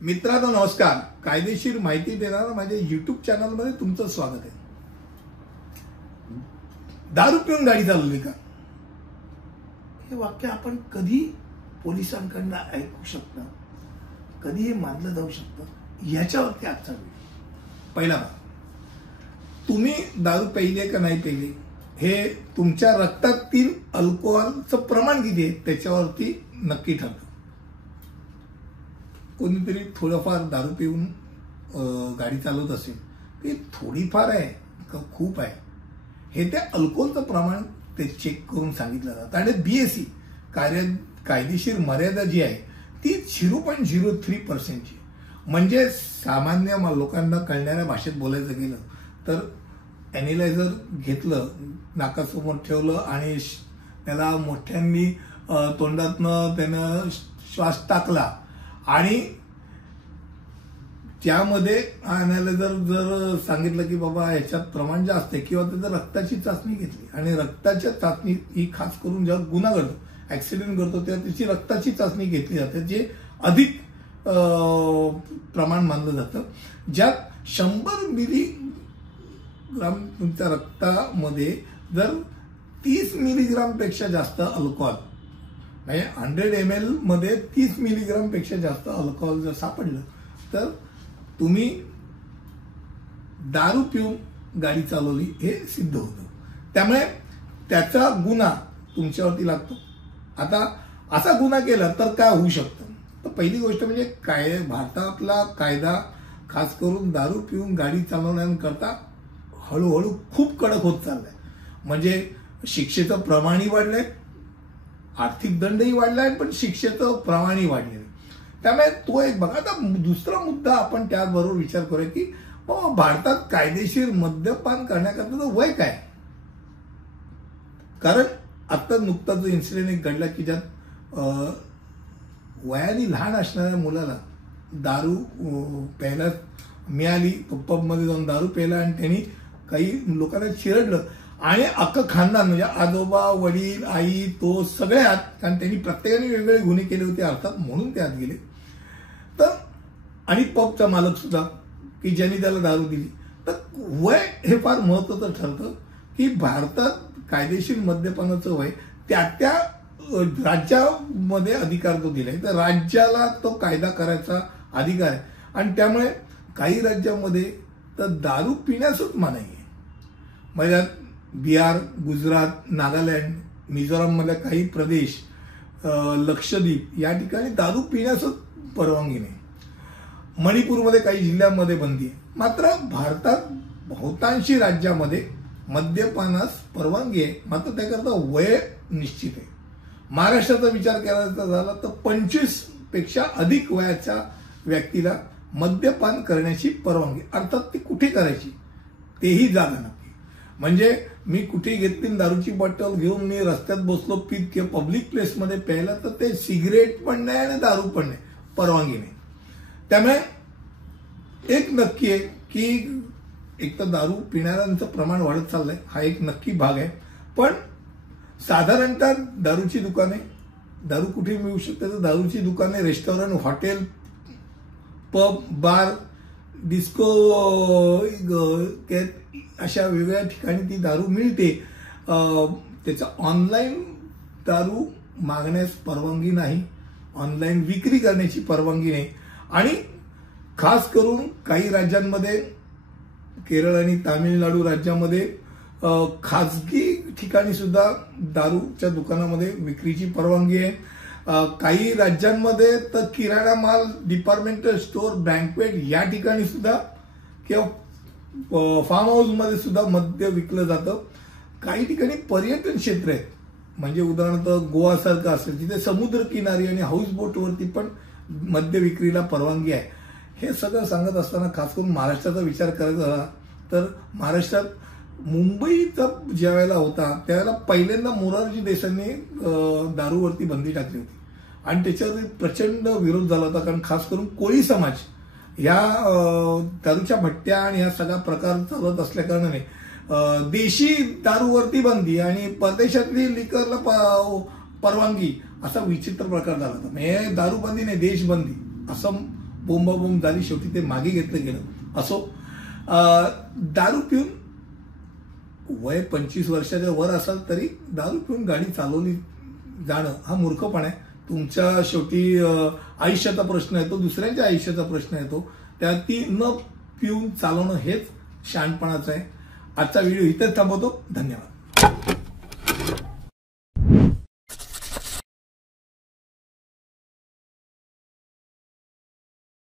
मित्रांनो नमस्कार. कायदेशीर माहिती देणाऱ्या माझ्या YouTube चॅनलमध्ये तुमचं स्वागत आहे. दारू पिऊन गाडी चालवली का, हे वाक्य आपण कधी पोलिसांकडून ऐकू शकतो, कधी हे मानलं जाऊ शकतं, याच्यावरती आजचा व्हिडिओ. पहिला भाग, तुम्ही दारू प्यायली का नाही प्यायली हे तुमच्या रक्तातील अल्कोहोलचं प्रमाण किती आहे त्याच्यावरती नक्की ठरतं. कोणीतरी थोडंफार दारू पिऊन गाडी चालवत असेल, ती थोडीफार आहे का खूप आहे हे त्या अल्कोहोलचं प्रमाण ते चेक करून सांगितलं जातं. आणि BSE कायदेशीर मर्यादा जी आहे ती 0.03%ची. म्हणजे सामान्य लोकांना कळणाऱ्या भाषेत बोलायचं गेलं तर ॲनालायझर घेतलं, नाकासमोर ठेवलं आणि त्याला मोठ्यांनी तोंडातनं त्यानं श्वास टाकला आणि त्यामध्ये ॲनालायझर जर सांगितलं की बाबा ह्याच्यात प्रमाण जास्त आहे किंवा त्याचं रक्ताची चाचणी घेतली आणि रक्ताच्या चाचणी ही खास करून जेव्हा गुन्हा घडतो, ऍक्सिडेंट घडतो तेव्हा त्याची रक्ताची चाचणी घेतली जाते, जे अधिक प्रमाण मानलं जातं. ज्यात 100 मिलीग्राम तुमच्या रक्तामध्ये जर 30 मिलीग्राम पेक्षा जास्त अल्कोहोल, म्हणजे 100 ml मध्ये 30 मिलीग्राम पेक्षा जास्त अल्कोहोल जर सापडलं तर तुम्ही दारू पिऊन गाडी चालवली हे सिद्ध होतं. त्यामुळे त्याचा गुन्हा तुमच्यावरती लागतो. आता असा गुन्हा केला तर काय होऊ शकतं, तर पहिली गोष्ट म्हणजे भारतातला कायदा खास करून दारू पिऊन गाडी चालवण्याकरता हळूहळू खूप कडक होत चाललाय. म्हणजे शिक्षेचं प्रमाणही वाढलंय, आर्थिक दंडही वाढलाय, पण शिक्षेचं प्रमाणही वाढलेलं. त्यामुळे तो एक बघा. आता दुसरा मुद्दा आपण त्याबरोबर विचार करूया की भारतात कायदेशीर मद्यपान करण्याकरता वय काय. कारण आता नुकताच जो इन्सिडेंट एक घडला की ज्यात वयाने लहान असणाऱ्या मुलाला दारू प्यायला मिळाली, पबमध्ये जाऊन दारू प्यायला आणि त्यांनी काही लोकांना चिरडलं आणि अख्खं खानदान म्हणजे आजोबा, वडील, आई, तो सगळ्यात, कारण त्यांनी प्रत्येकाने वेगवेगळे गुन्हे केले होते अर्थात म्हणून ते आत गेले. तर आणि पबचा मालक सुद्धा की ज्यांनी त्याला दारू दिली. तर वय हे फार महत्वाचं ठरतं की भारतात कायदेशीर मद्यपानाचं वय त्या राज्यामध्ये अधिकार तो दिलाय, तर राज्याला तो कायदा करायचा अधिकार आहे. आणि त्यामुळे काही राज्यामध्ये तर दारू पिण्यासच मनाई आहे. म्हणजे बिहार, गुजरात, नागालँड, मिझोराम मधल्या काही प्रदेश, लक्षद्वीप या ठिकाणी दारू पिण्यासच परवानगी नाही. मणिपूरमध्ये काही जिल्ह्यांमध्ये बंदी आहे. मात्र भारतात बहुतांशी राज्यामध्ये मद्यपानास परवानगी आहे, मात्र त्याकरता वय निश्चित आहे. महाराष्ट्राचा विचार करायचा झाला तर 25 पेक्षा अधिक वयाच्या व्यक्तीला मद्यपान करण्याची परवानगी. अर्थात ती कुठे करायची तेही जागा नक्की. म्हणजे मी कुठे घेतली दारूची बॉटल घेऊन मी रस्त्यात बसलो पीत किंवा पब्लिक प्लेसमध्ये प्यायला तर ते सिगरेट पण नाही आणि दारू पण नाही, परवानगी नाही. त्यामुळे एक नक्की आहे की एक तर दारू पिणाऱ्यांचं प्रमाण वाढत चाललंय, हा एक नक्की भाग आहे. पण साधारणतः दारूची दुकाने, दारू कुठे मिळू शकते तर दारूची दुकाने, रेस्टॉरंट, हॉटेल, पब, बार, डिस्को, अशा वेगवेगळ्या ठिकाणी ती दारू मिळते. त्याचा ऑनलाईन दारू मागण्यास परवानगी नाही, ऑनलाईन विक्री करण्याची परवानगी नाही. आणि खास करून काही राज्यांमध्ये, केरळ आणि तामिळनाडू राज्यामध्ये खाजगी ठिकाणी सुद्धा दारूच्या दुकानामध्ये विक्रीची परवानगी आहे. काही राज्यांमध्ये तर किराणा माल, डिपार्टमेंटल स्टोअर, बँकवेट या ठिकाणी सुद्धा किंवा फार्म हाऊस मध्ये सुद्धा मद्य विकलं जातं. काही ठिकाणी पर्यटन क्षेत्र आहेत, म्हणजे उदाहरणार्थ गोवा सारखं असेल जिथे समुद्र किनारी आणि हाऊस बोटवरती पण मद्य विक्रीला परवानगी आहे. हे सगळं सांगत असताना खास करून महाराष्ट्राचा विचार करायचा झाला तर महाराष्ट्रात मुंबईचा ज्या वेळेला होता त्यावेळेला पहिल्यांदा मोरारजी देसाईंनी दारूवरती बंदी टाकली होती आणि त्याच्यावर प्रचंड विरोध झाला होता. कारण खास करून कोळी समाज या दारूच्या भट्ट्या आणि हा सगळा प्रकार चालत असल्या कारणाने देशी दारूवरती बंदी आणि परदेशातली लिकरला परवानगी असा विचित्र प्रकार झाला होता. म्हणजे दारूबंदी नाही, देशबंदी असं बोंबाबोंब झाली, शेवटी ते मागे घेतलं गेलं. असो, दारू पिऊन वय 25 वर्षाच्या वर असाल तरी दारू पिऊन गाडी चालवली जाणं हा मूर्खपणा आहे. तुमच्या शेवटी आयुष्याचा प्रश्न येतो, दुसऱ्यांच्या आयुष्याचा प्रश्न येतो, त्या ती न पिऊन चालवणं हेच शहाणपणाचं आहे. आजचा व्हिडिओ इथेच थांबवतो. धन्यवाद.